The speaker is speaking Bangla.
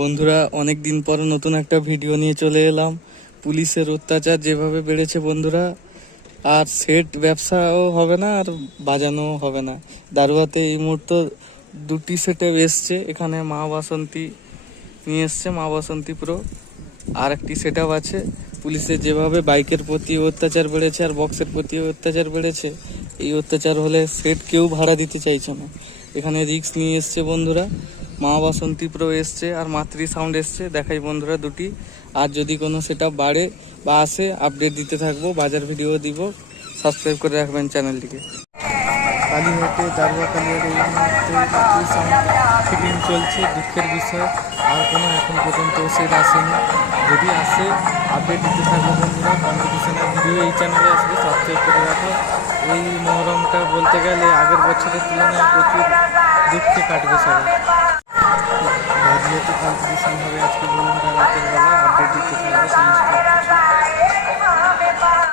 বন্ধুরা অনেক দিন পরে নতুন একটা ভিডিও নিয়ে চলে এলাম। পুলিশের অত্যাচার যেভাবে বেড়েছে বন্ধুরা, আর সেট ব্যবসাও হবে না, আর বাজানো হবে না। দারুয়াতে এই মুহূর্তে দুটি সেটে এসছে। এখানে মা বাসন্তী নিয়ে এসছে, মা বাসন্তী প্রো। আর একটি সেট আছে। পুলিশের যেভাবে বাইকের প্রতি অত্যাচার বেড়েছে আর বক্সের প্রতি অত্যাচার বেড়েছে, এই অত্যাচার হলে সেট কেউ ভাড়া দিতে চাইছে না। এখানে রিক্স নিয়ে এসছে বন্ধুরা। মা বাসন্তী প্রো এসছে আর মাতৃ সাউন্ড এসছে। দেখাই বন্ধুরা দুটি। আর যদি কোনো সেটা বাড়ে বা আসে আপডেট দিতে থাকব, বাজার ভিডিও দিব। সাবস্ক্রাইব করে রাখবেন চ্যানেলটিকে কালীহাটে দারুয়া কালীহাটে ফিটিং চলছে, দুঃখের বিষয়। আর কোনো এখন পর্যন্ত সেট আসেনি। যদি আসে আপডেট দিতে থাকব বন্ধুরা। কম্পিটিশনের ভিডিও এই চ্যানেলে আসবে সাবস্ক্রাইব করে রাখো। এই মহরমটা বলতে গেলে আগের বছরের তুলনায় প্রচুর দুঃখে কাটবে সবাই। যেহেতু কম্পিটিশন হবে আজকে বলুন রাতের বেলা।